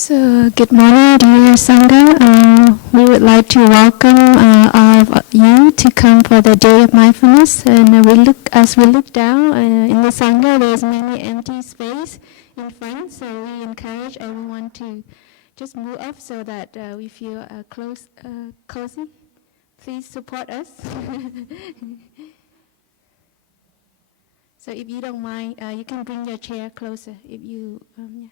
So, good morning, dear Sangha. We would like to welcome all of you to come for the Day of Mindfulness. And as we look down in the Sangha, there's many empty space in front. So we encourage everyone to just move up so that we feel cozy. Please support us. So if you don't mind, you can bring your chair closer if you. Yeah.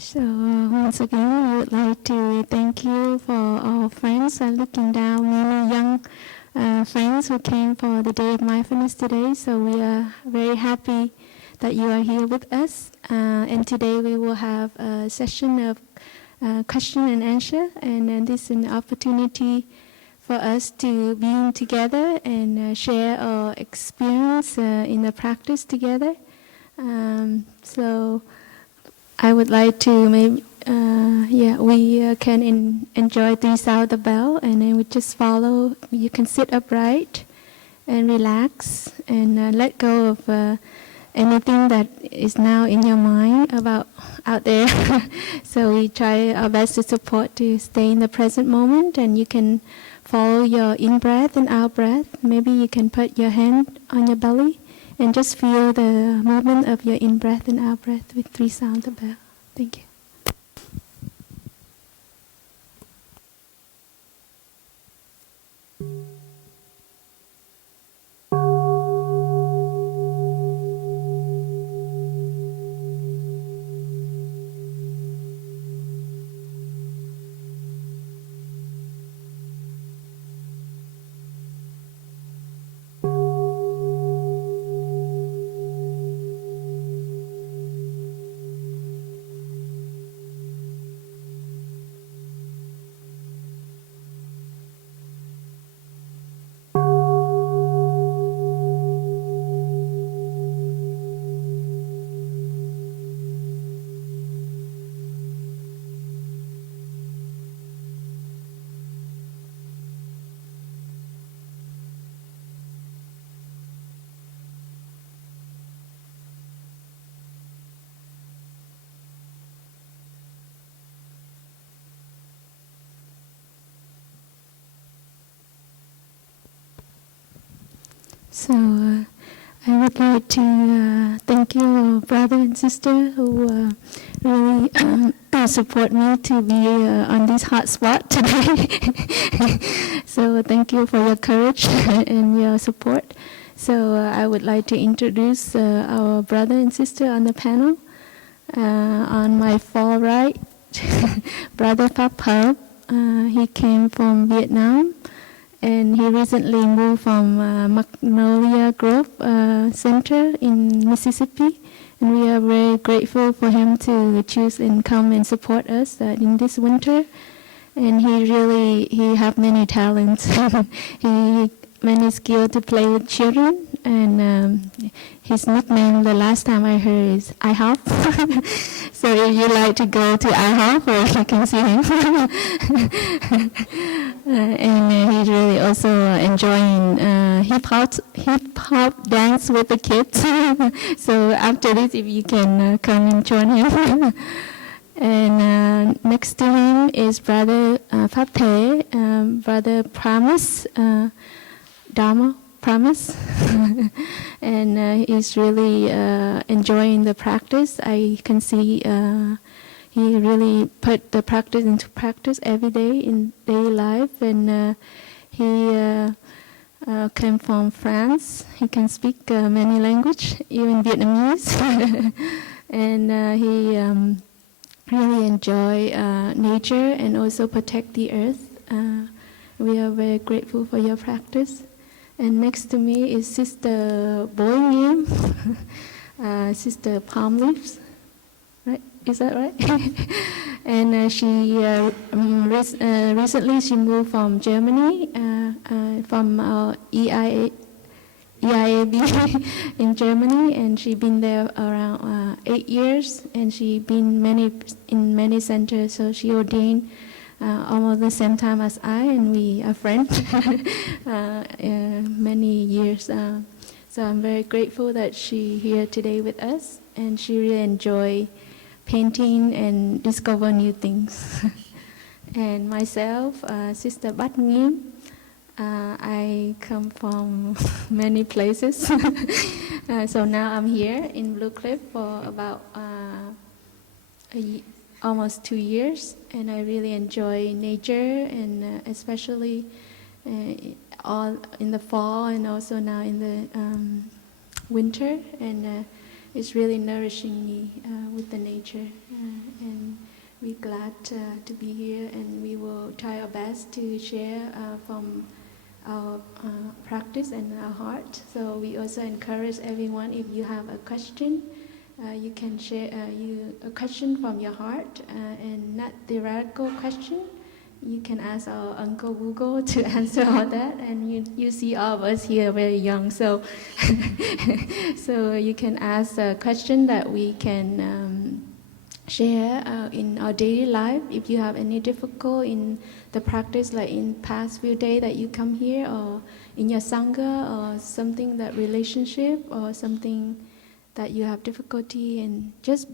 So once again, we would like to thank you for our friends looking down, many young friends who came for the Day of Mindfulness today. So we are very happy that you are here with us. And today we will have a session of question and answer. And this is an opportunity for us to be together and share our experience in the practice together. So I would like to maybe, we can enjoy 3 sounds of the bell, and then we just follow. You can sit upright and relax and let go of anything that is now in your mind about out there. So we try our best to support to stay in the present moment, and you can follow your in-breath and out-breath. Maybe you can put your hand on your belly and just feel the movement of your in-breath and out-breath with 3 sounds of bell. Thank you. So I would like to thank you, brother and sister, who really support me to be on this hot spot today. So thank you for your courage and your support. So I would like to introduce our brother and sister on the panel. On my far right, Brother Plum. He came from Vietnam. And he recently moved from Magnolia Grove Center in Mississippi. And we are very grateful for him to choose and come and support us in this winter. And he have many talents. He many skills to play with children. And his nickname the last time I heard is IHOP. So if you like to go to IHOP, or you can see him. And he's really also enjoying hip hop dance with the kids. So after this, if you can come and join him. And next to him is Brother Papte, Brother Promise, Dharma Promise. And he's really enjoying the practice. I can see he really put the practice into practice every day in daily life. And he came from France. He can speak many languages, even Vietnamese. And he really enjoy nature and also protect the earth. We are very grateful for your practice. And next to me is Sister Boi N, Sister Palm Leaves, right? Is that right? And she recently she moved from Germany, from our EIAB in Germany, and she's been there around 8 years, and she's been in many centers, so she ordained almost the same time as I, and we are friends many years. So I'm very grateful that she's here today with us, and she really enjoy painting and discover new things. And myself, Sister Bach N, I come from many places. So now I'm here in Blue Cliff for about almost 2 years, and I really enjoy nature, and especially all in the fall and also now in the winter, and it's really nourishing me with the nature, and we're glad to be here, and we will try our best to share from our practice and our heart. So we also encourage everyone, if you have a question, you can share a question from your heart, and not theoretical question. You can ask our Uncle Google to answer all that, and you see all of us here very young, so so you can ask a question that we can share in our daily life. If you have any difficulty in the practice, like in past few days that you come here, or in your Sangha, or something that relationship, or something that you have difficulty, and just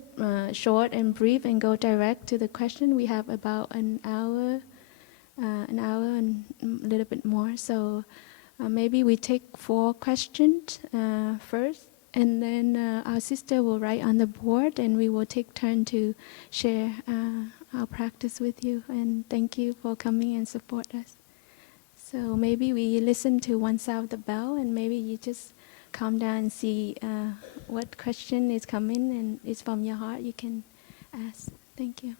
short and brief and go direct to the question. We have about an hour and a little bit more. So maybe we take 4 questions first, and then our sister will write on the board, and we will take turn to share our practice with you. And thank you for coming and support us. So maybe we listen to one sound of the bell, and maybe you just calm down and see what question is coming, and it's from your heart. You can ask. Thank you.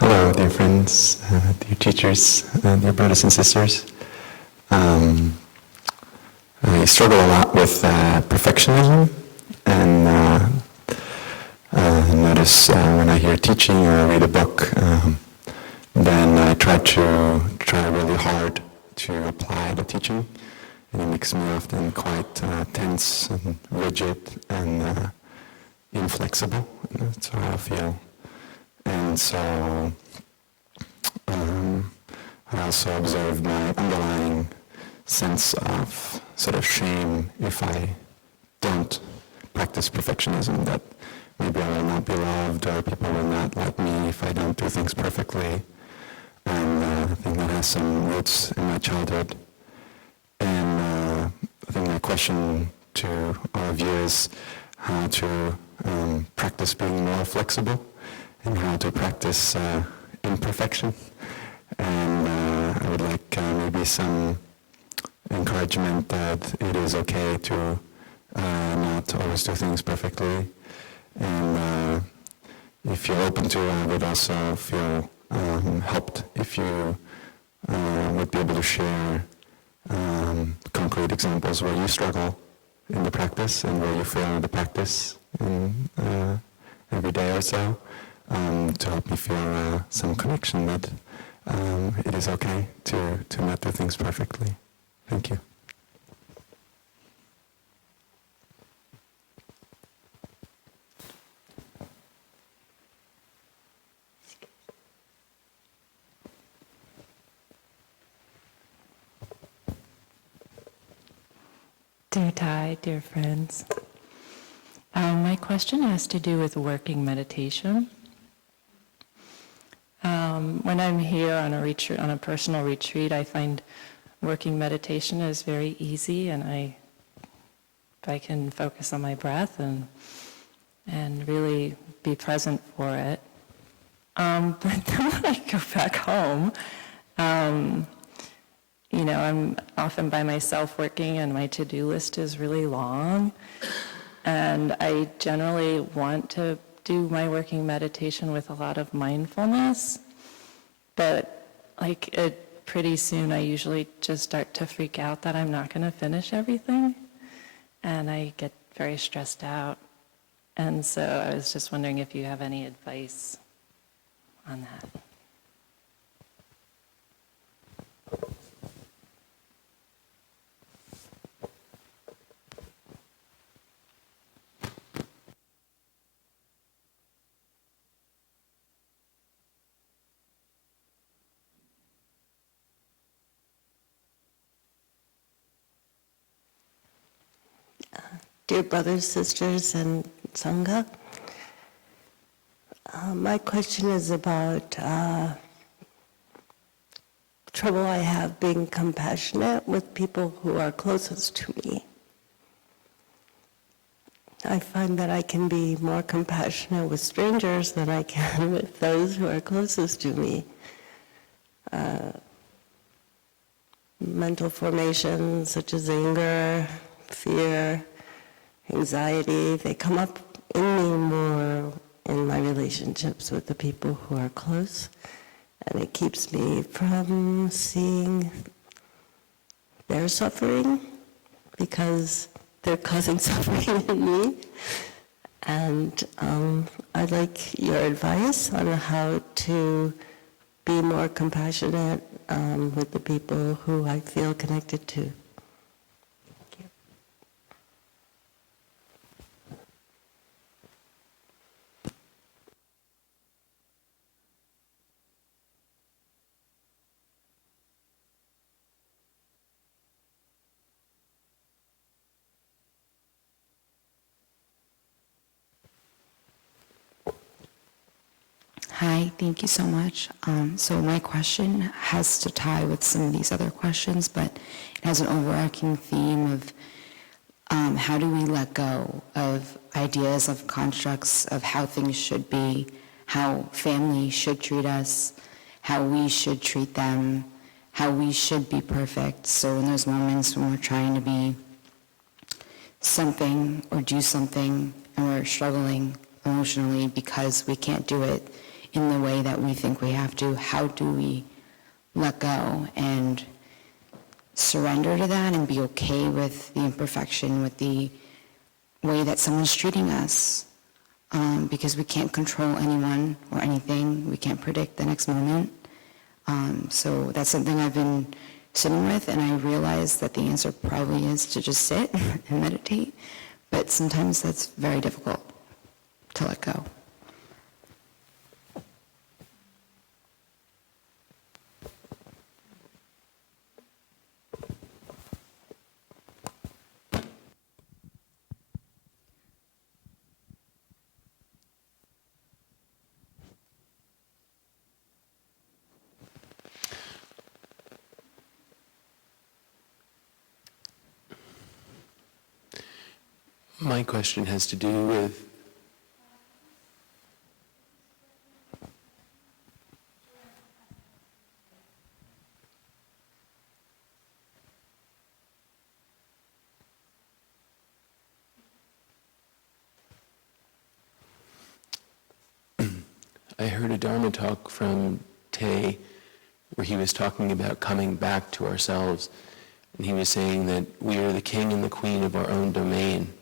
Hello, dear friends, dear teachers, dear brothers and sisters. I struggle a lot with perfectionism, and notice when I hear teaching or read a book, then I try really hard to apply the teaching, and it makes me often quite tense and rigid and inflexible. That's how I feel. And so I also observed my underlying sense of sort of shame if I don't practice perfectionism, that maybe I will not be loved or people will not like me if I don't do things perfectly. And I think that has some roots in my childhood. And I think my question to all of you is how to practice being more flexible, and how to practice imperfection. And I would like maybe some encouragement that it is okay to not always do things perfectly. And if you're open to it, I would also feel helped if you would be able to share concrete examples where you struggle in the practice and where you fail in the practice in every day or so. To help me feel some connection that it is okay to not do things perfectly. Thank you. Dear Thai, dear friends, my question has to do with working meditation. When I'm here on a retreat, on a personal retreat, I find working meditation is very easy, and if I can focus on my breath and really be present for it, But then when I go back home, I'm often by myself working and my to-do list is really long. And I generally want to do my working meditation with a lot of mindfulness. But pretty soon I usually just start to freak out that I'm not going to finish everything. And I get very stressed out. And so I was just wondering if you have any advice on that. Dear brothers, sisters, and Sangha, my question is about trouble I have being compassionate with people who are closest to me. I find that I can be more compassionate with strangers than I can with those who are closest to me. Mental formations such as anger, fear, anxiety, they come up in me more in my relationships with the people who are close, and it keeps me from seeing their suffering because they're causing suffering in me. And I'd like your advice on how to be more compassionate with the people who I feel connected to. Hi, thank you so much. So my question has to tie with some of these other questions, but it has an overarching theme of how do we let go of ideas of constructs of how things should be, how family should treat us, how we should treat them, how we should be perfect. So in those moments when we're trying to be something or do something and we're struggling emotionally because we can't do it in the way that we think we have to, how do we let go and surrender to that and be okay with the imperfection, with the way that someone's treating us? Because we can't control anyone or anything. We can't predict the next moment. So that's something I've been sitting with, and I realize that the answer probably is to just sit and meditate, but sometimes that's very difficult to let go. My question has to do with I heard a Dharma talk from Tay where he was talking about coming back to ourselves, and he was saying that we are the king and the queen of our own domain.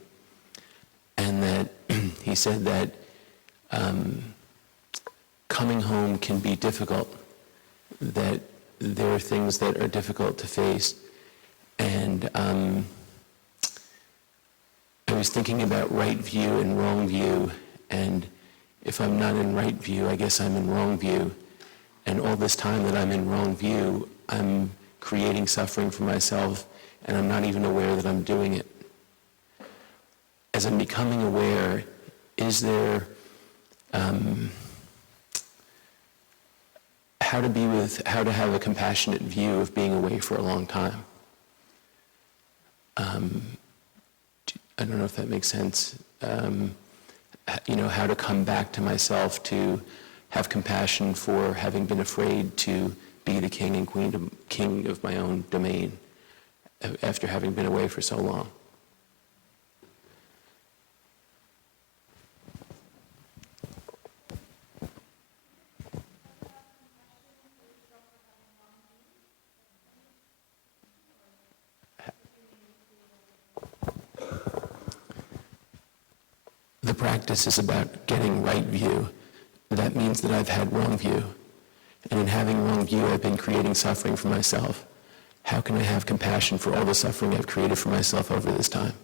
And that he said that coming home can be difficult, that there are things that are difficult to face. And I was thinking about right view and wrong view, and if I'm not in right view, I guess I'm in wrong view. And all this time that I'm in wrong view, I'm creating suffering for myself, and I'm not even aware that I'm doing it. As I'm becoming aware, is there how to have a compassionate view of being away for a long time? I don't know if that makes sense. How to come back to myself, to have compassion for having been afraid to be the king and king of my own domain after having been away for so long. The practice is about getting right view. That means that I've had wrong view. And in having wrong view, I've been creating suffering for myself. How can I have compassion for all the suffering I've created for myself over this time?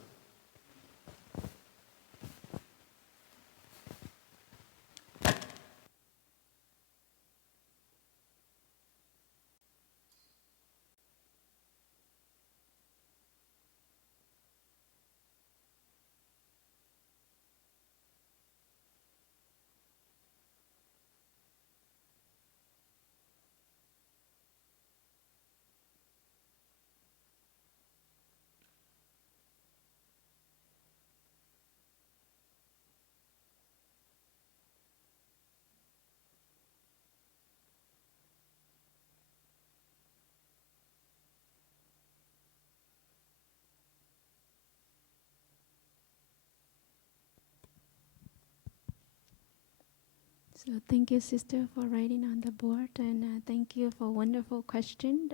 So thank you, sister, for writing on the board, and thank you for wonderful question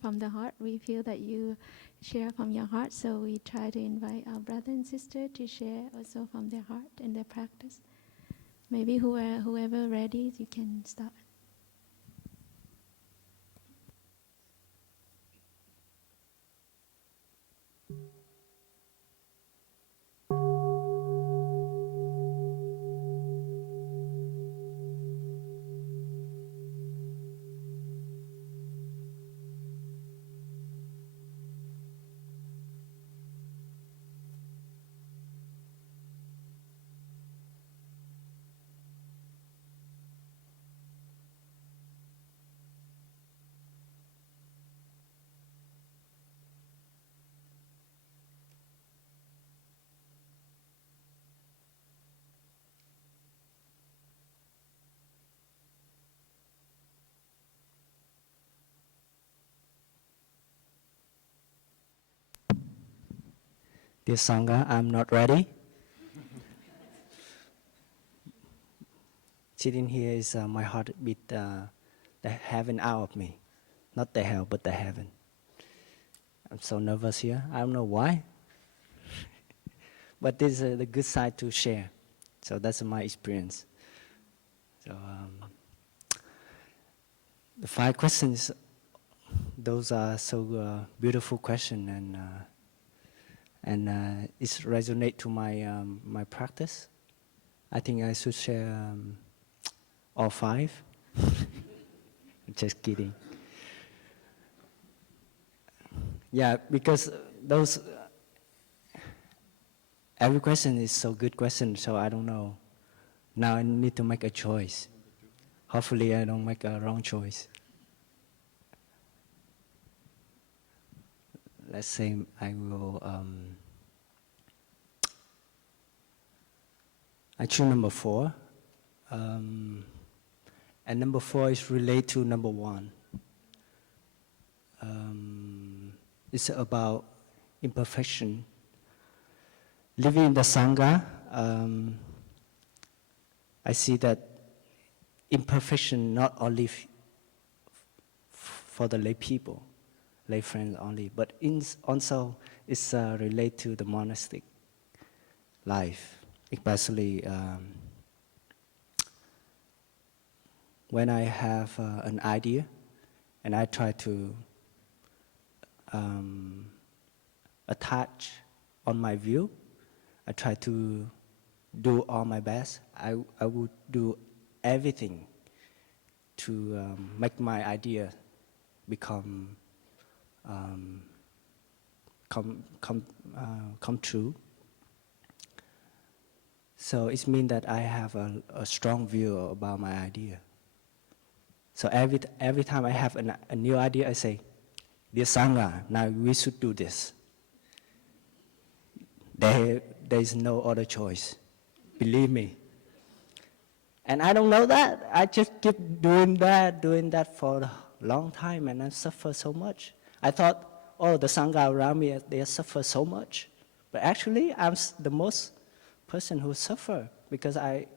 from the heart. We feel that you share from your heart, so we try to invite our brother and sister to share also from their heart and their practice. Maybe whoever ready, you can start. Dear Sangha, I'm not ready. Sitting here is my heart beat the heaven out of me. Not the hell, but the heaven. I'm so nervous here. I don't know why. But this is the good side to share. So that's my experience. So the 5 questions, those are so beautiful questions, and it resonates to my practice. I think I should share all 5. Just kidding. Yeah, because those every question is so good question, so I don't know. Now I need to make a choice. Hopefully I don't make a wrong choice. Let's say I will I choose number 4. And number 4 is related to number 1. It's about imperfection. Living in the Sangha, I see that imperfection not only for the lay people, lay friends only, but also it's related to the monastic life, especially when I have an idea and I try to attach on my view, I try to do all my best. I would do everything to make my idea become come true. So it means that I have a strong view about my idea. So every time I have a new idea, I say, "Dear Sangha, now we should do this." There is no other choice. Believe me. And I don't know that. I just keep doing that for a long time, and I suffer so much. I thought, oh, the Sangha around me, they suffer so much. But actually, I'm the most person who suffer because I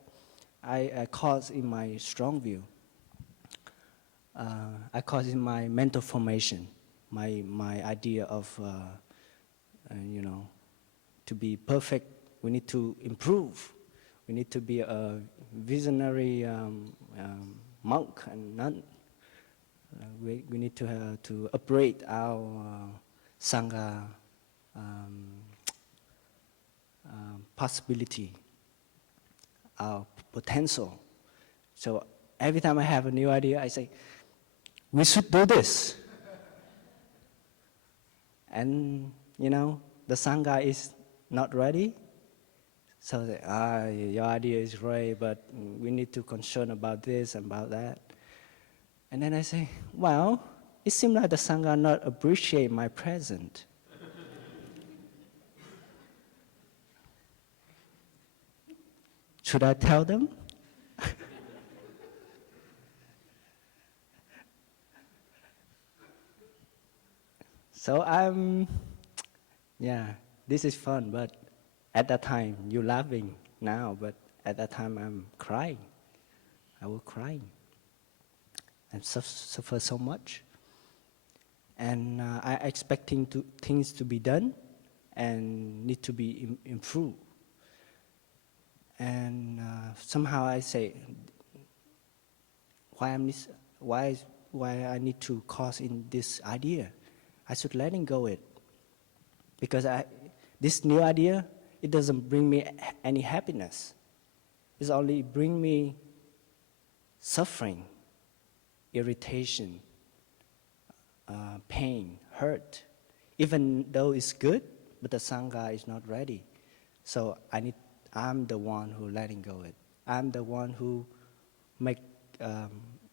cause in my strong view. I cause in my mental formation, my idea of, to be perfect, we need to improve. We need to be a visionary monk and nun. We need to upgrade our Sangha possibility, our potential. So every time I have a new idea, I say, we should do this. And, the Sangha is not ready. So your idea is great, but we need to concern about this and about that. And then I say, well, it seems like the Sangha not appreciate my present. Should I tell them? So this is fun, but at that time, you're laughing now, but at that time I'm crying. I was crying. I suffer so much. And I expecting things to be done and need to be improved. And somehow I say, why I need to cause in this idea? I should letting go it. Because this new idea, it doesn't bring me any happiness. It's only bring me suffering, irritation, pain, hurt. Even though it's good, but the Sangha is not ready. So I'm the one who letting go it. I'm the one who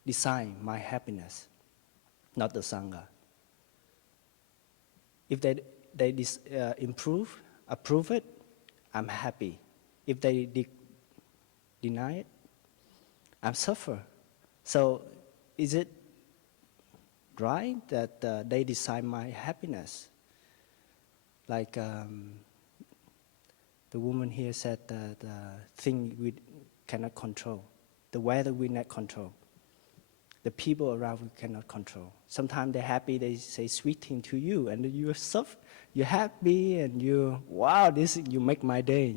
design my happiness, not the Sangha. If they approve it, I'm happy. If they deny it, I'm suffer. So is it right that they decide my happiness? Like the woman here said, the thing we cannot control, the weather we not control, the people around we cannot control. Sometimes they're happy, they say sweet thing to you, and you're happy, and you make my day,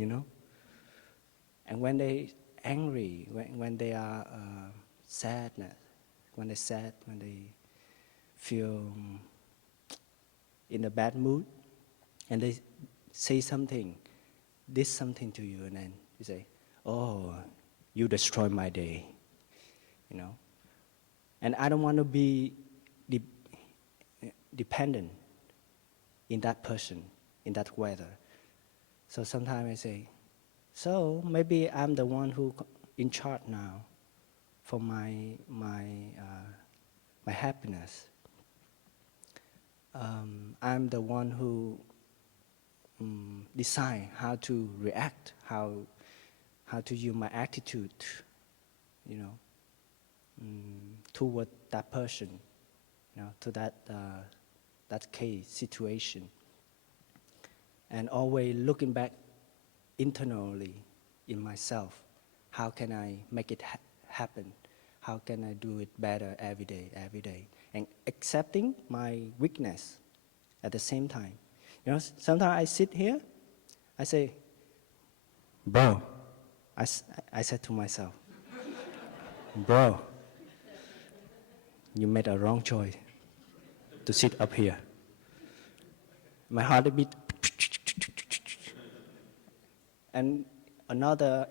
And when they angry, when they are sadness, when they're sad, when they feel in a bad mood, and they say something to you, and then you say, oh, you destroy my day, And I don't want to be dependent in that person, in that weather. So sometimes I say, so maybe I'm the one who in charge now for my happiness. I'm the one who decide how to react, how to use my attitude, toward that person, to that case, situation. And always looking back internally in myself, how can I make it happen? How can I do it better every day? And accepting my weakness at the same time. Sometimes I sit here, I say, bro, I said to myself, bro, you made a wrong choice to sit up here. My heart beat. And another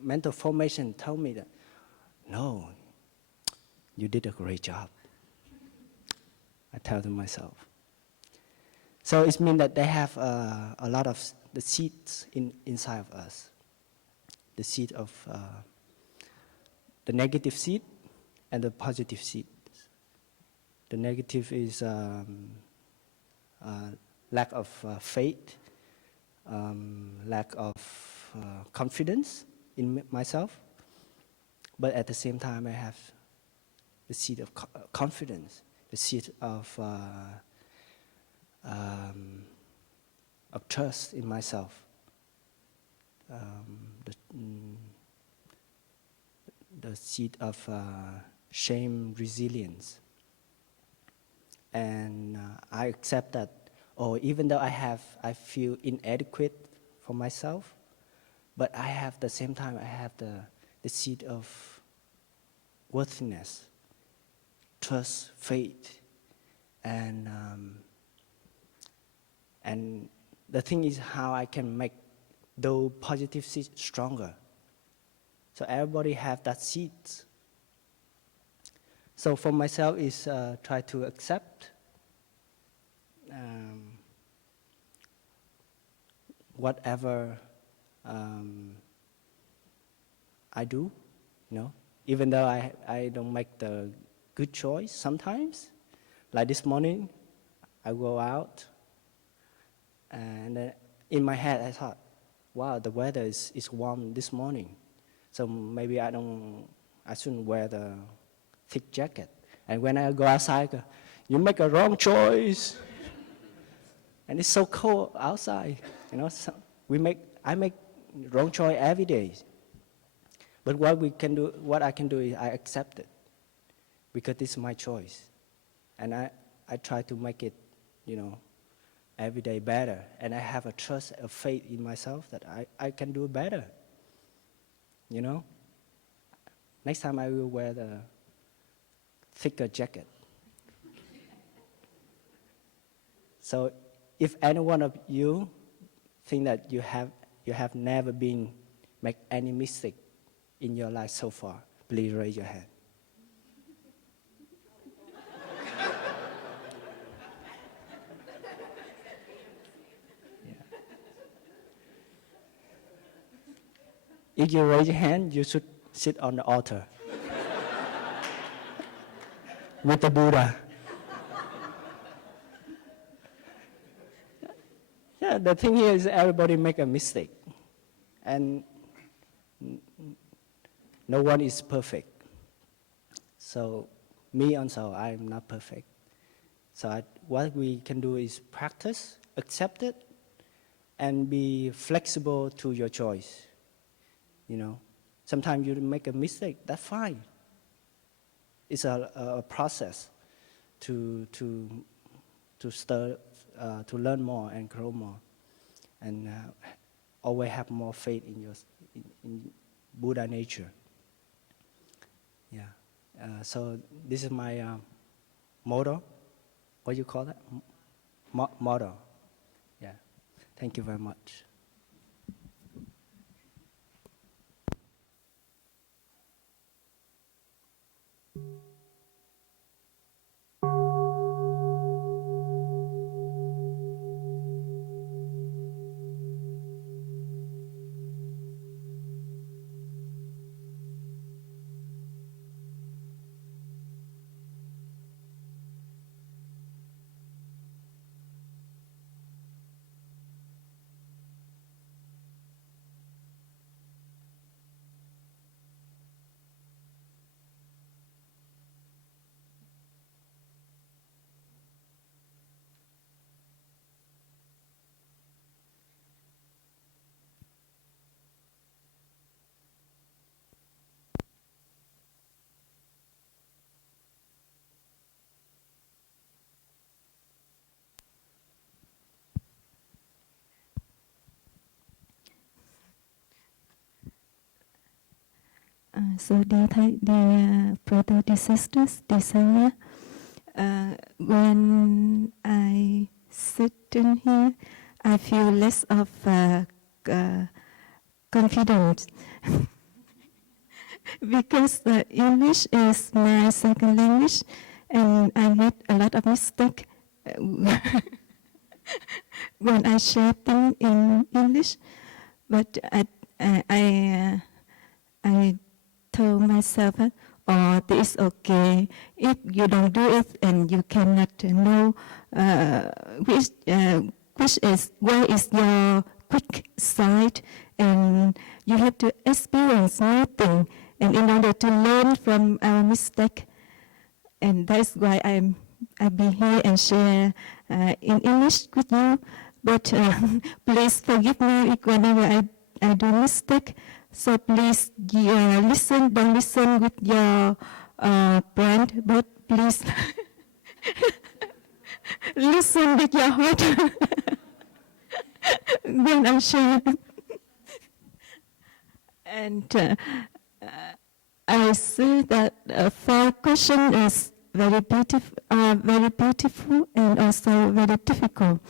mental formation told me that, no, you did a great job. I tell to myself. So it means that they have a lot of the seeds inside of us. The seed of the negative seed and the positive seed. The negative is lack of faith, lack of confidence in myself, but at the same time, I have the seed of confidence, the seed of trust in myself, the seed of shame, resilience. And I accept that, or even though I feel inadequate for myself, but I have the same time, I have the seed of worthiness, trust, faith, and the thing is how I can make those positive seeds stronger. So everybody have that seed. So for myself is try to accept whatever I do, even though I don't make the good choice sometimes. Like this morning, I go out, and in my head I thought, wow, the weather is warm this morning, so maybe I shouldn't wear the thick jacket. And when I go outside, I go, you make a wrong choice. And it's so cold outside, so I make wrong choice every day. But what I can do is I accept it, because this is my choice. And I try to make it, every day better. And I have a trust, a faith in myself that I can do better, Next time I will wear the thicker jacket. So if any one of you think that you have never make any mistake in your life so far, please raise your hand. If you raise your hand, you should sit on the altar with the Buddha. Yeah, the thing here is everybody make a mistake, and no one is perfect. So me also, I'm not perfect. So what we can do is practice, accept it, and be flexible to your choice. Sometimes you make a mistake, that's fine. It's a process to learn more and grow more, and always have more faith in Buddha nature. Yeah. So this is my motto. What do you call that? Motto. Yeah. Thank you very much. So dear brother, dear sisters, dear Sangha, when I sit in here, I feel less of confidence because English is my second language, and I made a lot of mistakes when I share things in English. But I told myself, this is okay. If you don't do it, and you cannot know where is your quick side, and you have to experience new things, and in order to learn from our mistake. And that's why I be here and share in English with you. But please forgive me whenever I do mistake. So please listen. Don't listen with your brain, but please listen with your heart when I'm sharing. And I see that four questions is very beautiful and also very difficult,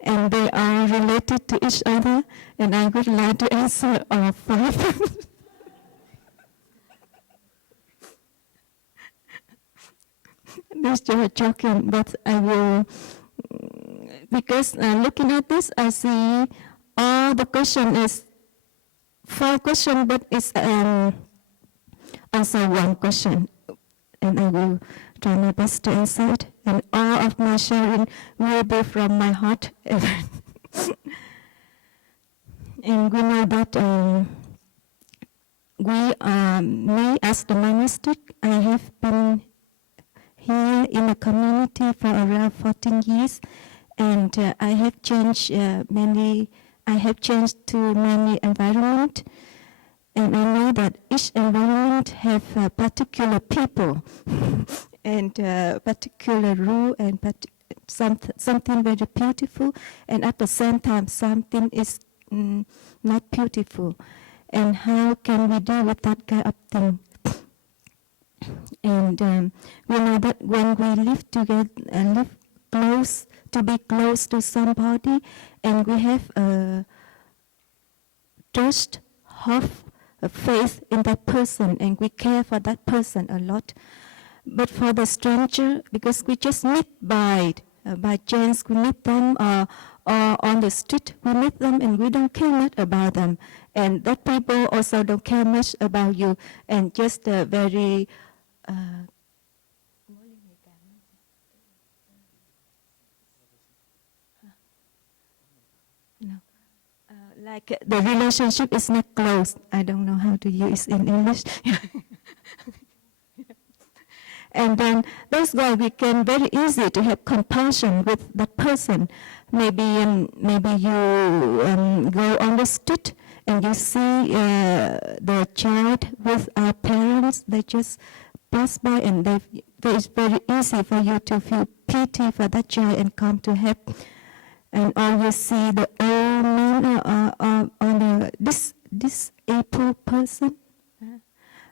and they are related to each other. And I would like to answer all five. This is joking, but I will, because looking at this, I see all the question is four questions, but it's answer one question, and I will try my best to answer it. And all of my sharing will be from my heart. And we know that me as the monastic, I have been here in the community for around 14 years, and I have changed I have changed to many environments. And I know that each environment have particular people and particular rule and something very beautiful, and at the same time something is not beautiful. And how can we deal with that kind of thing? And we know that when we live together and live close, to be close to somebody, and we have trust, hope, faith in that person, and we care for that person a lot. But for the stranger, because we just meet by chance, we meet them, or on the street, we meet them, and we don't care much about them. And that people also don't care much about you, and just very like the relationship is not close. I don't know how to use in English. And then that's why we can very easy to have compassion with that person. Maybe you go on the street and you see the child with our parents. They just pass by, and it's very easy for you to feel pity for that child and come to help. And or you see the old man or the disabled person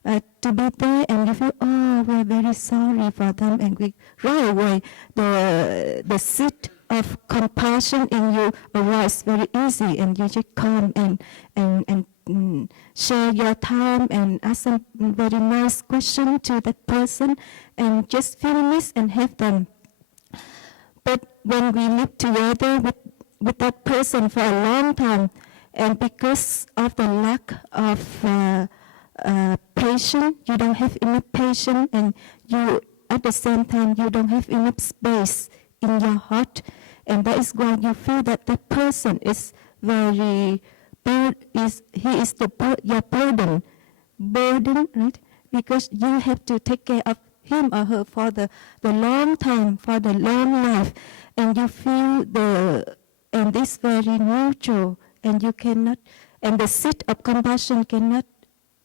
to be there, and you feel, oh, we're very sorry for them, and we right away the seed of compassion in you arises very easy, and you just come and share your time and ask some very nice question to that person, and just feel nice and help them. But when we live together with that person for a long time, and because of the lack of patience, you don't have enough patience, and you at the same time you don't have enough space in your heart, and that is why you feel that that person is very your burden, right? Because you have to take care of him or her for the long time, for the long life, and you feel and it's very neutral, and you cannot, and the seed of compassion cannot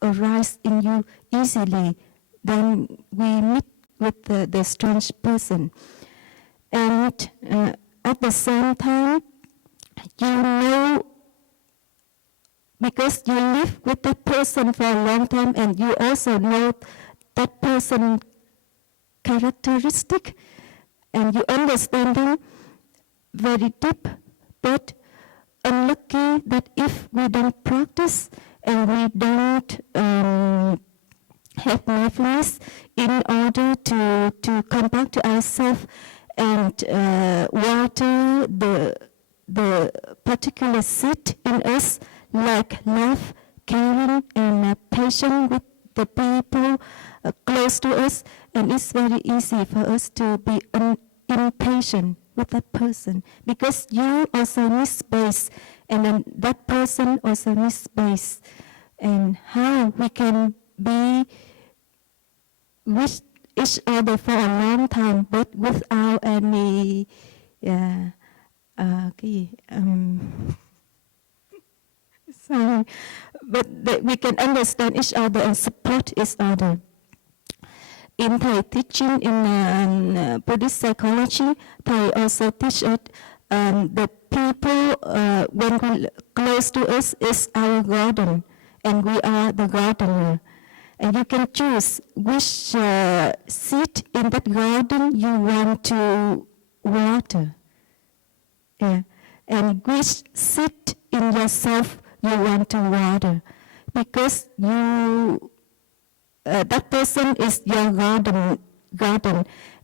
arise in you easily. Then we meet with the strange person, and at the same time, you know, because you live with that person for a long time, and you also know that person characteristic, and you understand them very deep. But unlucky that if we don't practice and we don't have mindfulness in order to come back to ourselves and water the particular seed in us, like love, caring, and patience with the people close to us, and it's very easy for us to be impatient with that person, because you also need space, and then that person also needs space. And how we can be with each other for a long time, but without any sorry, but that we can understand each other and support each other. In Thai teaching in Buddhist psychology, Thai also teach us the people when close to us is our garden, and we are the gardener. And you can choose which seed in that garden you want to water. Yeah. And which seed in yourself you want to water. Because you, that person is your garden.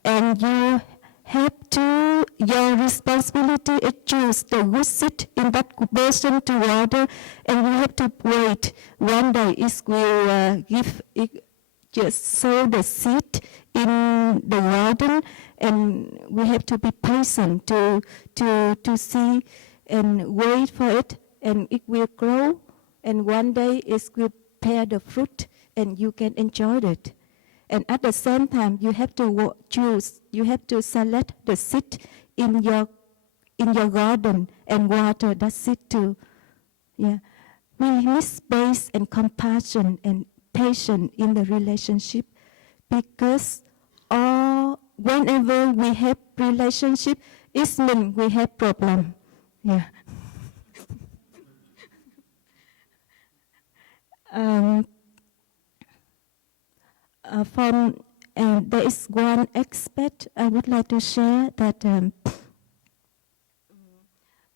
And you have to, your responsibility is choose the good seed in that person to water, and you have to wait. One day it will give, it just sow the seed in the garden, and we have to be patient to see and wait for it, and it will grow, and one day it will bear the fruit, and you can enjoy it. And at the same time, you have to choose, you have to select the seed in your garden and water that seed too. Yeah. We need space and compassion and patience in the relationship, because whenever we have relationship, it means we have problem. Yeah. There is one aspect I would like to share, that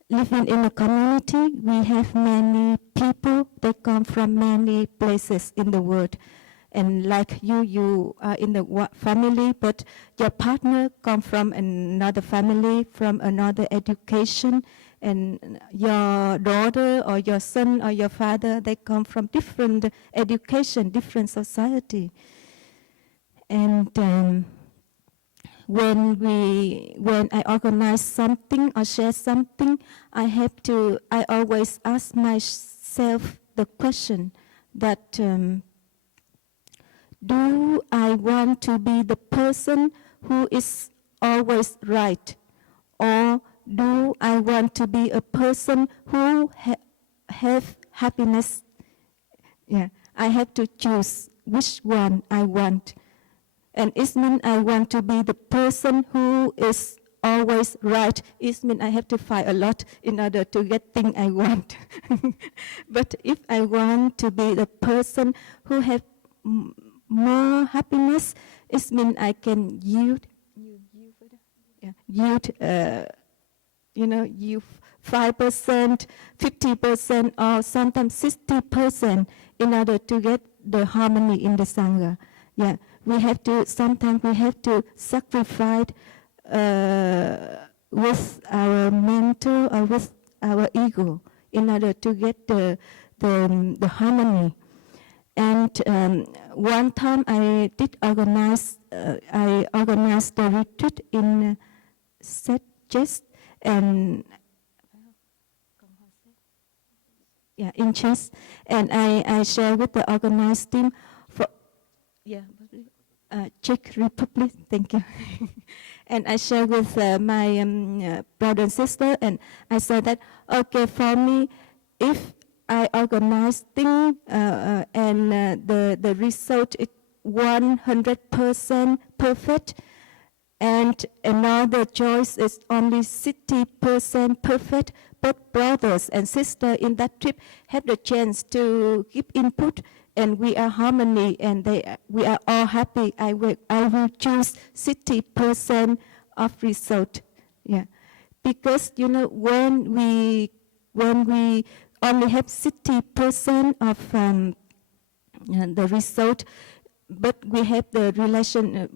living in a community, we have many people that come from many places in the world. And like you are in the family, but your partner come from another family, from another education, and your daughter or your son or your father, they come from different education, different society. And when I organize something or share something, I always ask myself the question that, do I want to be the person who is always right? Or do I want to be a person who have happiness? Yeah, I have to choose which one I want. And it means I want to be the person who is always right. It means I have to fight a lot in order to get things I want. But if I want to be the person who have more happiness, it means I can yield 5%, 50%, or sometimes 60% in order to get the harmony in the Sangha. Yeah, sometimes we have to sacrifice with our mental or with our ego in order to get the harmony. And one time I organized the retreat in Chest, and in Chest, and I share with the organized team for Czech Republic. Thank you. And I share with my brother and sister, and I said that, okay, for me, if I organize things and the result is 100% perfect, and another choice is only 60% perfect, but brothers and sisters in that trip have the chance to give input, and we are harmony, and we are all happy. I will choose 60% of result. Yeah, because when we only have 60% of the result, but we have the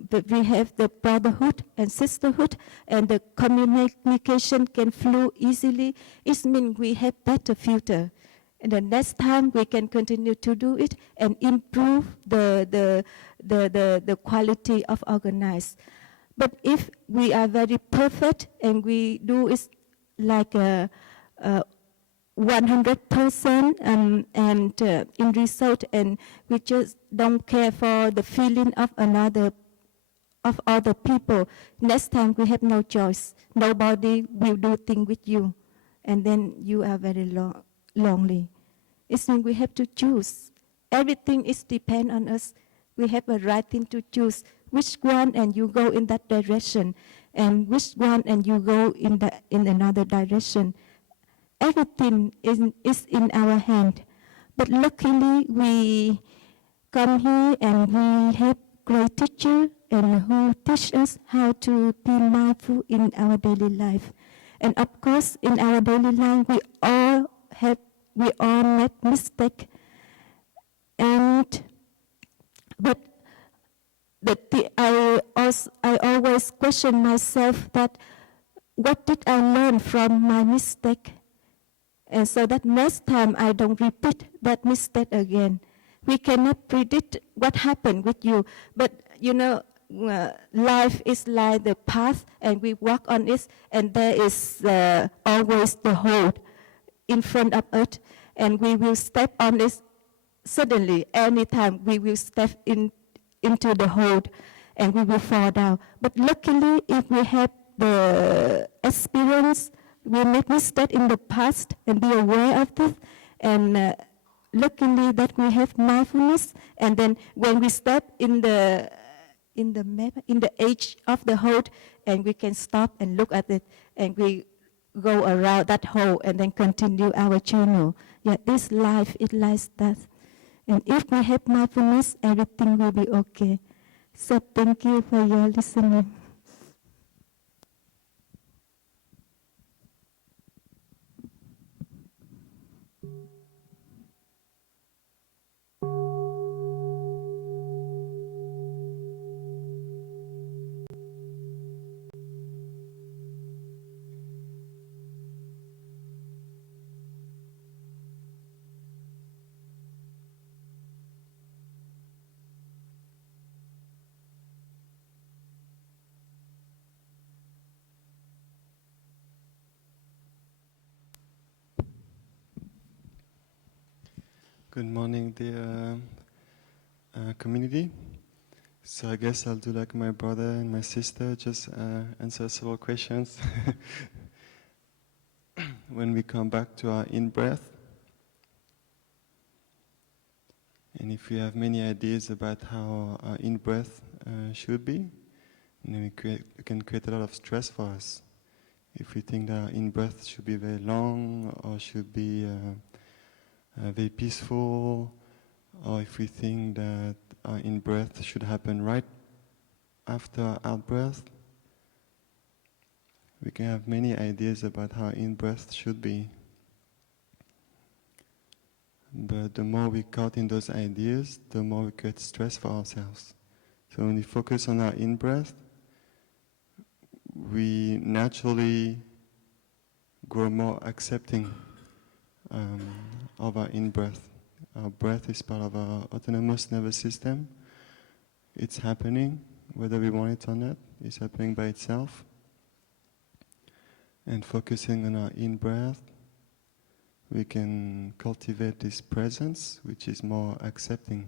but we have the brotherhood and sisterhood, and the communication can flow easily. It means we have better future, and the next time we can continue to do it and improve the quality of organize. But if we are very perfect and we do it like 100% and in result, and we just don't care for the feeling of other people. Next time we have no choice. Nobody will do things with you, and then you are very lonely. It means we have to choose. Everything is depend on us. We have a right thing to choose which one, and you go in that direction, and which one, and you go in another direction. Everything is in our hand. But luckily, we come here and we have great teacher and who teach us how to be mindful in our daily life. And of course, in our daily life, we all make mistakes. I always question myself that what did I learn from my mistake? And so that next time I don't repeat that mistake again. We cannot predict what happened with you, but life is like the path, and we walk on it, and there is always the road in front of us, and we will step on it suddenly. Anytime we will step into the road, and we will fall down. But luckily, if we have the experience, we make mistakes in the past and be aware of this, and luckily that we have mindfulness, and then when we step in the edge of the hole, and we can stop and look at it, and we go around that hole and then continue our journey. Yeah, this life is like that. And if we have mindfulness, everything will be okay. So thank you for your listening. Good morning, dear community. So I guess I'll do like my brother and my sister, just answer several questions. When we come back to our in-breath, and if we have many ideas about how our in-breath should be, then we can create a lot of stress for us. If we think that our in-breath should be very long, or should be very peaceful, or if we think that our in-breath should happen right after our out-breath, we can have many ideas about how in-breath should be. But the more we caught in those ideas, the more we create stress for ourselves. So when we focus on our in-breath, we naturally grow more accepting of our in-breath. Our breath is part of our autonomous nervous system. It's happening, whether we want it or not. It's happening by itself. And focusing on our in-breath, we can cultivate this presence, which is more accepting.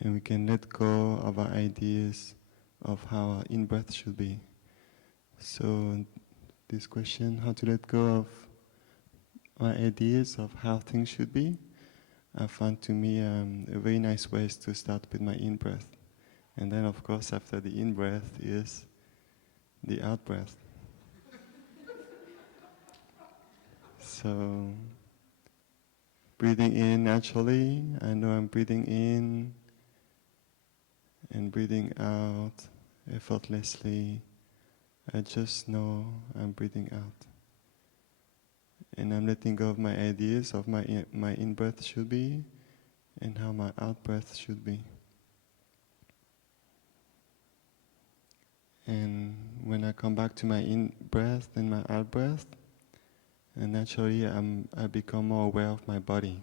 And we can let go of our ideas of how our in-breath should be. So this question, how to let go of my ideas of how things should be, I found to me a very nice way to start with my in-breath. And then of course after the in-breath is the out-breath. So breathing in naturally, I know I'm breathing in, and breathing out effortlessly. I just know I'm breathing out. And I'm letting go of my ideas of my in-breath should be and how my out-breath should be. And when I come back to my in-breath and my out-breath, and naturally I become more aware of my body.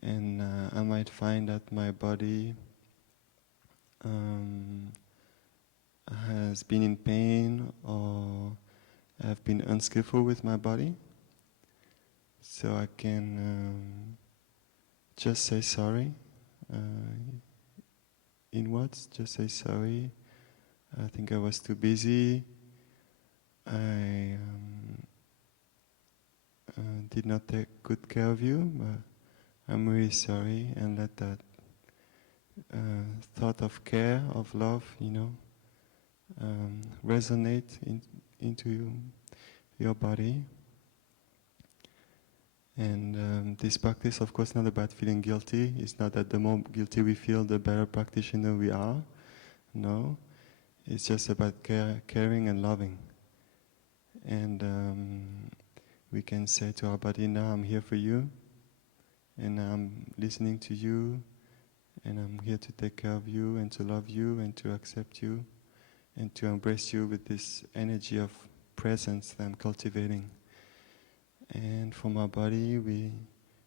And I might find that my body has been in pain, or I've been unskillful with my body. So I can just say sorry. Inwards, just say sorry. I think I was too busy. I did not take good care of you, but I'm really sorry, and let that thought of care, of love, resonate into your body. And this practice, of course, not about feeling guilty. It's not that the more guilty we feel, the better practitioner we are. No, it's just about caring and loving. And we can say to our body, now I'm here for you, and I'm listening to you, and I'm here to take care of you, and to love you, and to accept you, and to embrace you with this energy of presence that I'm cultivating. And from our body, we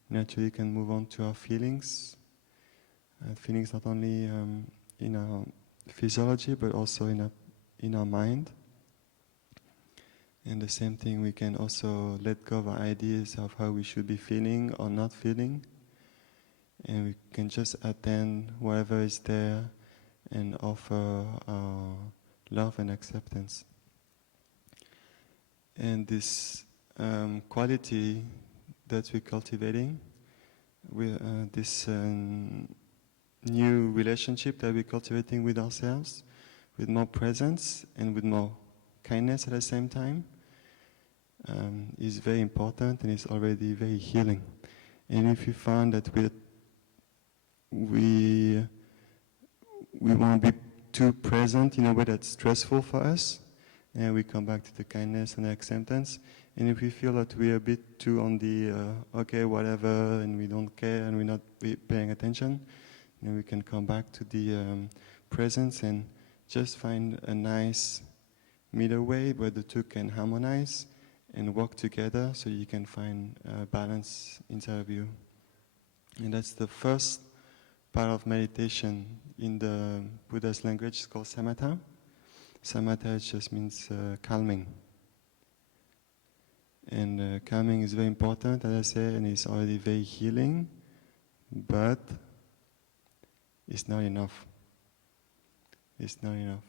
naturally can move on to our feelings. Feelings not only in our physiology, but also in our mind. And the same thing, we can also let go of our ideas of how we should be feeling or not feeling. And we can just attend whatever is there and offer our love and acceptance. And this quality that we're cultivating, this new relationship that we're cultivating with ourselves, with more presence and with more kindness at the same time, is very important, and is already very healing. And if you find that we won't be too present in a way that's stressful for us, and we come back to the kindness and the acceptance. And if we feel that we're a bit too on the okay, whatever, and we don't care and we're not paying attention, then we can come back to the presence and just find a nice middle way where the two can harmonize and work together, so you can find balance inside of you. And that's the first part of meditation. In the Buddha's language, it's called samatha. Samatha just means calming. And calming is very important, as I say, and it's already very healing, but it's not enough. It's not enough.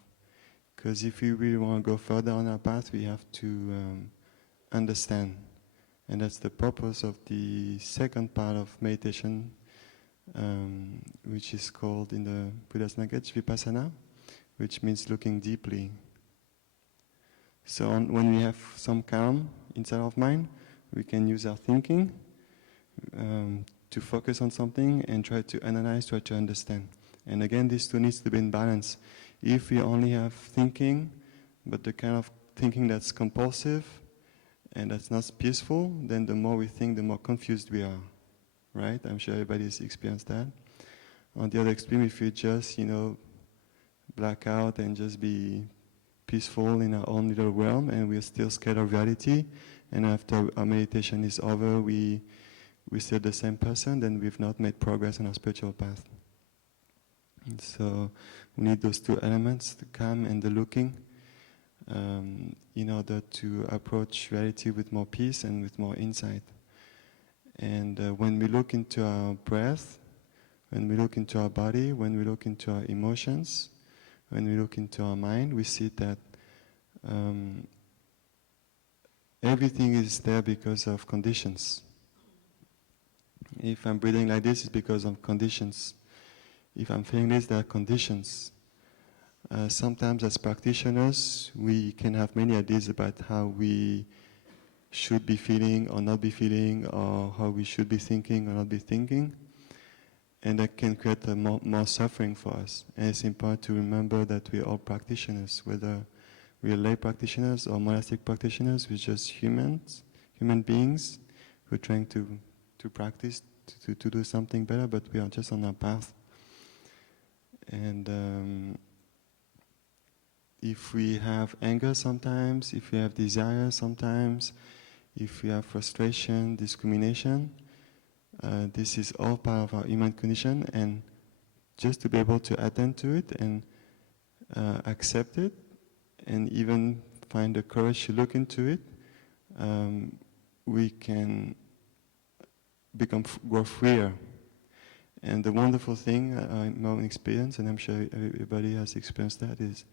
Because if we really want to go further on our path, we have to understand. And that's the purpose of the second part of meditation, which is called in the Buddha's language vipassana, which means looking deeply. So when we have some calm inside of mind, we can use our thinking to focus on something and try to analyze, try to understand. And again, these two needs to be in balance. If we only have thinking, but the kind of thinking that's compulsive and that's not peaceful, then the more we think, the more confused we are, right? I'm sure everybody's experienced that. On the other extreme, if you just, black out and just be peaceful in our own little realm, and we're still scared of reality, and after our meditation is over, we still the same person, then we've not made progress on our spiritual path. And so we need those two elements, the calm and the looking, in order to approach reality with more peace and with more insight. And when we look into our breath, when we look into our body, when we look into our emotions, when we look into our mind, we see that everything is there because of conditions. If I'm breathing like this, it's because of conditions. If I'm feeling this, there are conditions. Sometimes as practitioners, we can have many ideas about how we should be feeling or not be feeling, or how we should be thinking or not be thinking. And that can create more suffering for us. And it's important to remember that we're all practitioners, whether we're lay practitioners or monastic practitioners. We're just human beings who are trying to practice, to do something better, but we are just on our path. And if we have anger sometimes, if we have desire sometimes, if we have frustration, discrimination, this is all part of our human condition, and just to be able to attend to it and accept it, and even find the courage to look into it, we can grow freer. And the wonderful thing, in my own experience, and I'm sure everybody has experienced that, is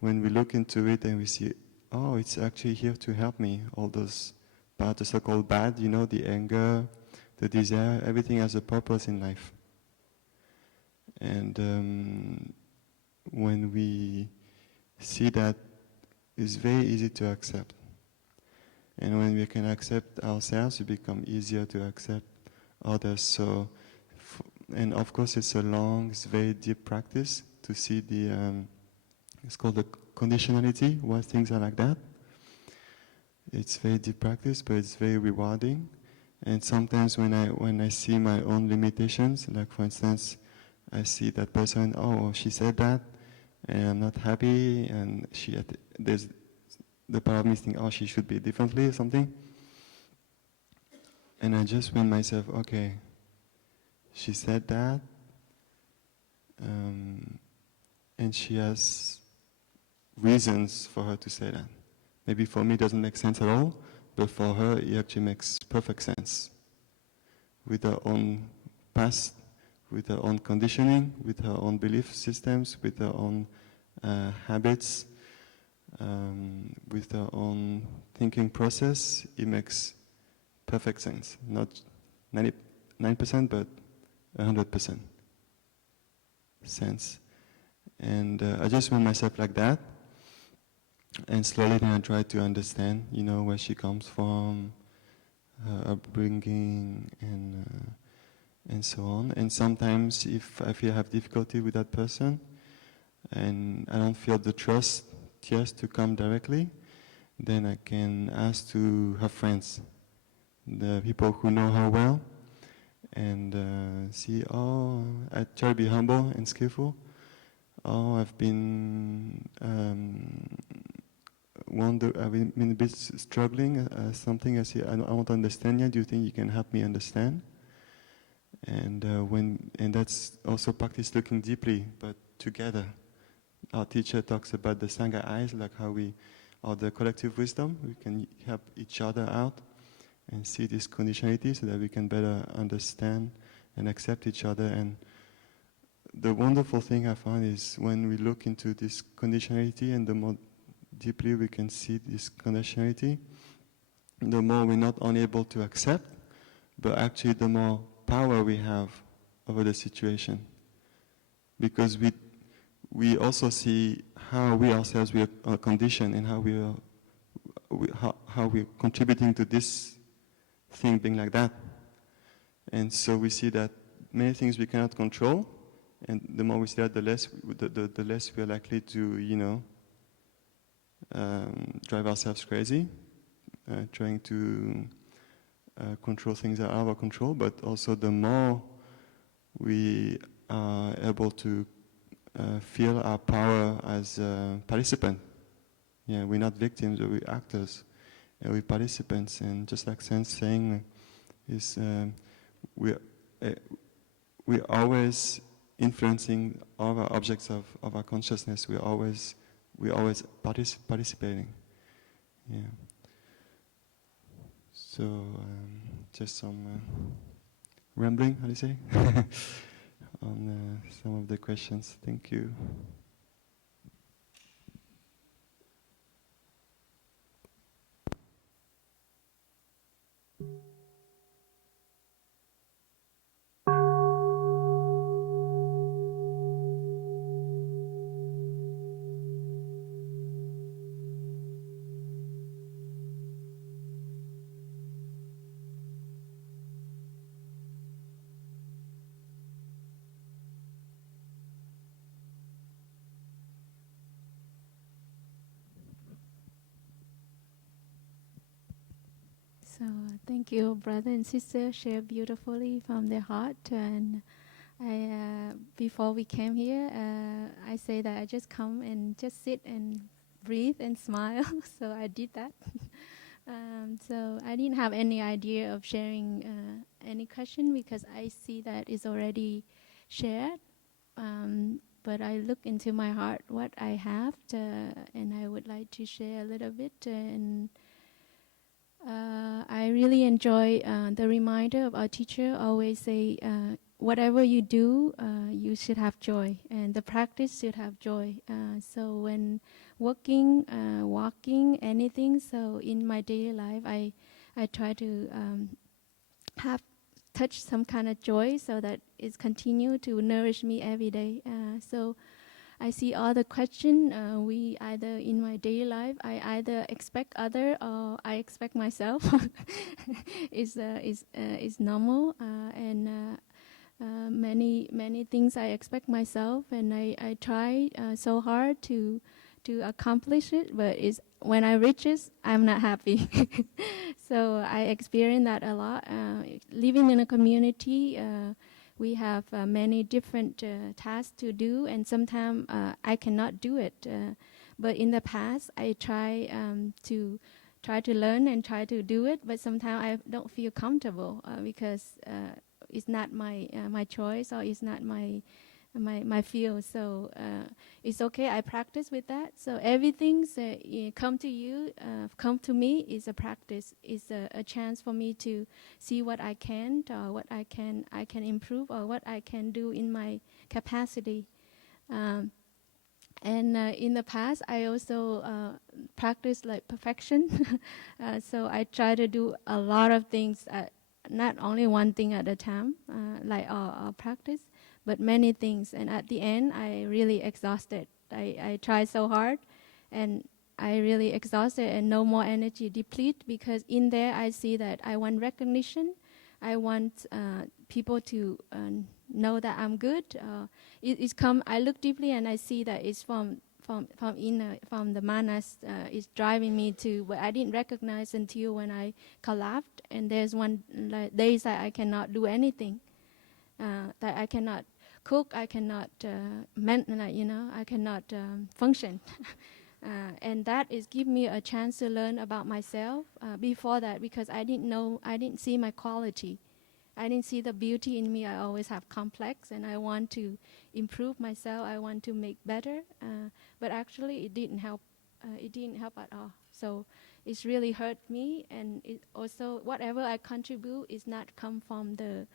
when we look into it and we see, oh, it's actually here to help me. All those parts, the so-called bad, the anger, the desire, everything has a purpose in life. And when we see that, it's very easy to accept. And when we can accept ourselves, it becomes easier to accept others. So, and of course, it's it's very deep practice to see it's called the conditionality, why things are like that. It's very deep practice, but it's very rewarding. And sometimes when I see my own limitations, like for instance, I see that person, oh, she said that, and I'm not happy, and there's the part of me thinking, oh, she should be differently or something. And I just remind myself, okay, she said that, and she has reasons for her to say that. Maybe for me it doesn't make sense at all, but for her it actually makes perfect sense. With her own past, with her own conditioning, with her own belief systems, with her own habits, with her own thinking process, it makes perfect sense. Not 99%, but 100% sense. And I just want myself like that. And slowly then I try to understand, where she comes from, her upbringing, and so on. And sometimes if I feel I have difficulty with that person, and I don't feel the trust just to come directly, then I can ask to her friends, the people who know her well, and see, oh, I try to be humble and skillful. Oh, I've been I've been a bit struggling. Something I see, I want to understand you. Do you think you can help me understand? And that's also practice looking deeply, but together. Our teacher talks about the Sangha eyes, like how or the collective wisdom, we can help each other out and see this conditionality so that we can better understand and accept each other. And the wonderful thing I found is when we look into this conditionality, and the more deeply we can see this conditionality, the more we're not only able to accept, but actually the more power we have over the situation. Because we also see how we ourselves are conditioned, and how we're contributing to this thing being like that. And so we see that many things we cannot control, and the more we see that, the less we are likely to, drive ourselves crazy, trying to control things that are out of our control. But also the more we are able to feel our power as a participant. Yeah, we're not victims, we're actors, we're participants. And just like Sen's saying, is we're always influencing all our objects of our consciousness. We're always participating. Yeah. So just some rambling, how do you say, on some of the questions. Thank you. So thank you, brother and sister, share beautifully from their heart. And before we came here, I say that I just come and just sit and breathe and smile. So I did that. So I didn't have any idea of sharing any question, because I see that it's already shared. But I look into my heart what I have, and I would like to share a little bit. And I really enjoy the reminder of our teacher always say, whatever you do, you should have joy, and the practice should have joy. So when working, walking, anything, so in my daily life, I try to have touch some kind of joy so that it continue to nourish me every day. So I see all the question, we either in my daily life, I either expect other or I expect myself. is normal, and many things I expect myself, and I try so hard to accomplish it, but when I reach it, I'm not happy. So I experience that a lot. Living in a community, we have many different tasks to do, and sometimes I cannot do it. But in the past, I try to learn and try to do it, but sometimes I don't feel comfortable because it's not my choice, or it's not my field. So it's okay. I practice with that. So everything come to you, come to me is a practice. Is a chance for me to see what I can, or what I can improve, or what I can do in my capacity. And in the past, I also practiced like perfection. So I try to do a lot of things, not only one thing at a time, like our practice, but many things. And at the end, I really exhausted. I tried so hard, and I really exhausted, and no more energy deplete, because in there I see that I want recognition. I want people to know that I'm good. I look deeply and I see that it's from the manas. It's driving me to, but I didn't recognize until when I collapsed. And there's one days that I cannot do anything. That I cannot cook, I cannot I cannot function. And that is give me a chance to learn about myself. Before that, because I didn't see my quality. I didn't see the beauty in me. I always have complex, and I want to improve myself. I want to make better. But actually, it didn't help. It didn't help at all. So it's really hurt me, and it also whatever I contribute is not come from the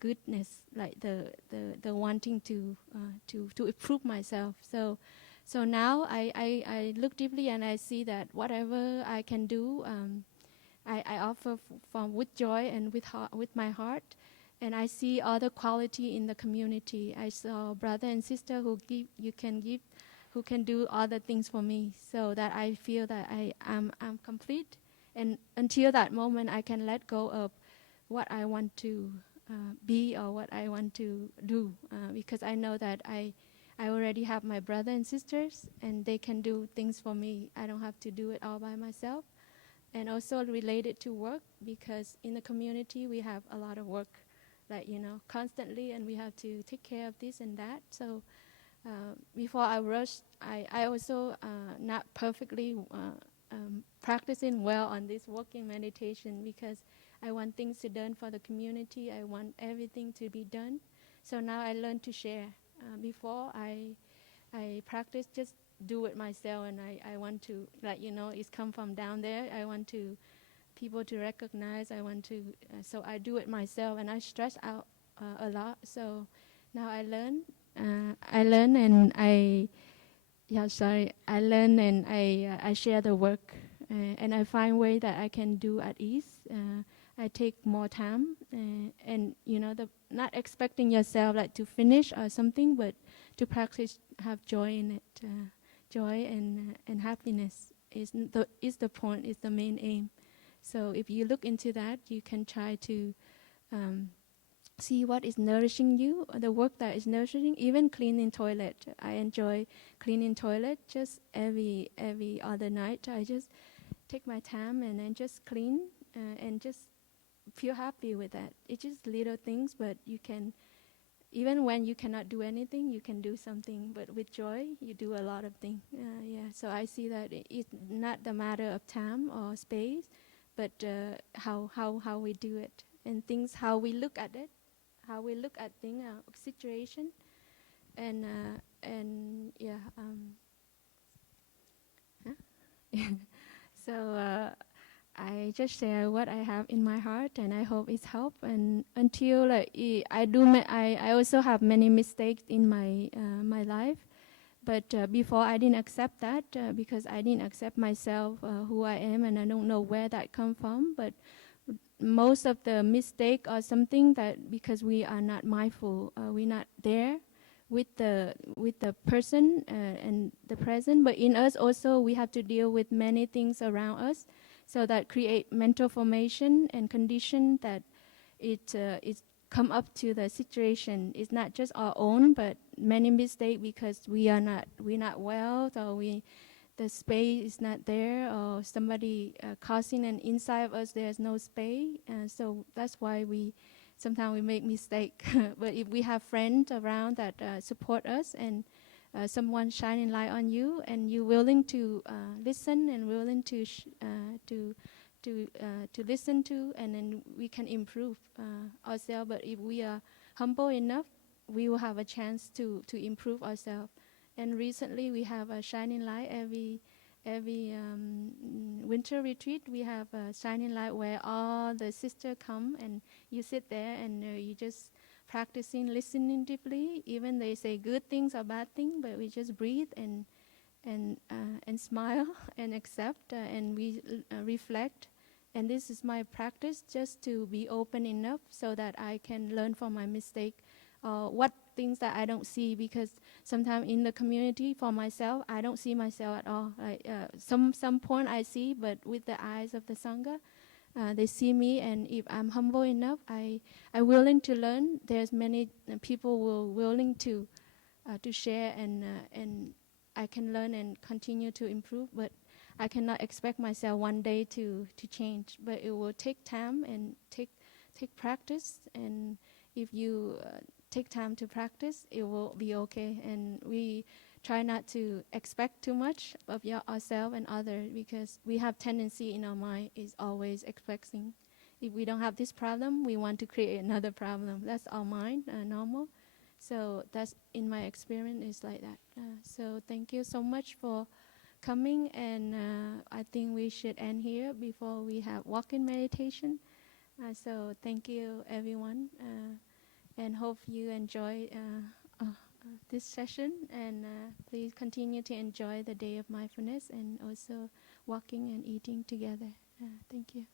goodness, like the wanting to improve myself. So now I look deeply and I see that whatever I can do, I offer from with joy and with my heart, and I see other quality in the community. I saw brother and sister who can do other things for me, so that I feel that I'm complete. And until that moment, I can let go of what I want to be or what I want to do, because I know that I already have my brother and sisters, and they can do things for me. I don't have to do it all by myself. And also related to work, because in the community we have a lot of work, like constantly, and we have to take care of this and that. So before I rush, I also not perfectly practicing well on this walking meditation, because I want things to done for the community. I want everything to be done. So now I learn to share. Before I practice just do it myself, and I want to, it's come from down there. I want to people to recognize. I want to, so I do it myself, and I stress out a lot. So now I learn and I learn and I share the work, and I find way that I can do at ease. I take more time, and not expecting yourself like to finish or something, but to practice, have joy in it. Joy and happiness is the point, is the main aim. So if you look into that, you can try to see what is nourishing you, the work that is nourishing. Even cleaning toilet, I enjoy cleaning toilet. Just every other night, I just take my time and then just clean and just feel happy with that. It's just little things, but you can. Even when you cannot do anything, you can do something. But with joy, you do a lot of things. So I see that it's not the matter of time or space, but how we do it, and things, how we look at it, how we look at things, situation, and yeah. So I just share what I have in my heart, and I hope it's help. And until I also have many mistakes in my life, but before I didn't accept that because I didn't accept myself who I am, and I don't know where that come from. But most of the mistake are something that because we are not mindful, we're not there with the person and the present. But in us also, we have to deal with many things around us, so that create mental formation and condition that it come up to the situation. It's not just our own, but many mistakes because we're not well, or the space is not there, or somebody causing an inside of us there's no space. So that's why sometimes we make mistake. But if we have friends around that support us, and someone shining light on you, and you're willing to listen and willing to listen to, and then we can improve ourselves. But if we are humble enough, we will have a chance to improve ourselves. And recently we have a shining light every winter retreat. We have a shining light where all the sisters come, and you sit there and you just practicing listening deeply. Even they say good things or bad things, but we just breathe and smile and accept, and we reflect. And this is my practice, just to be open enough so that I can learn from my mistake. What things that I don't see, because sometimes in the community for myself, I don't see myself at all. Some point I see, but with the eyes of the Sangha, they see me. And if I'm humble enough, I'm willing to learn. There's many people who are willing to share, and I can learn and continue to improve. But I cannot expect myself one day to change. But it will take time and take practice. And if you take time to practice, it will be okay. And we try not to expect too much of ourselves and others, because we have tendency in our mind is always expecting. If we don't have this problem, we want to create another problem. That's our mind, normal. So that's, in my experience, is like that. So thank you so much for coming, and I think we should end here before we have walk-in meditation. So thank you, everyone, and hope you enjoy this session, and please continue to enjoy the day of mindfulness, and also walking and eating together. Thank you.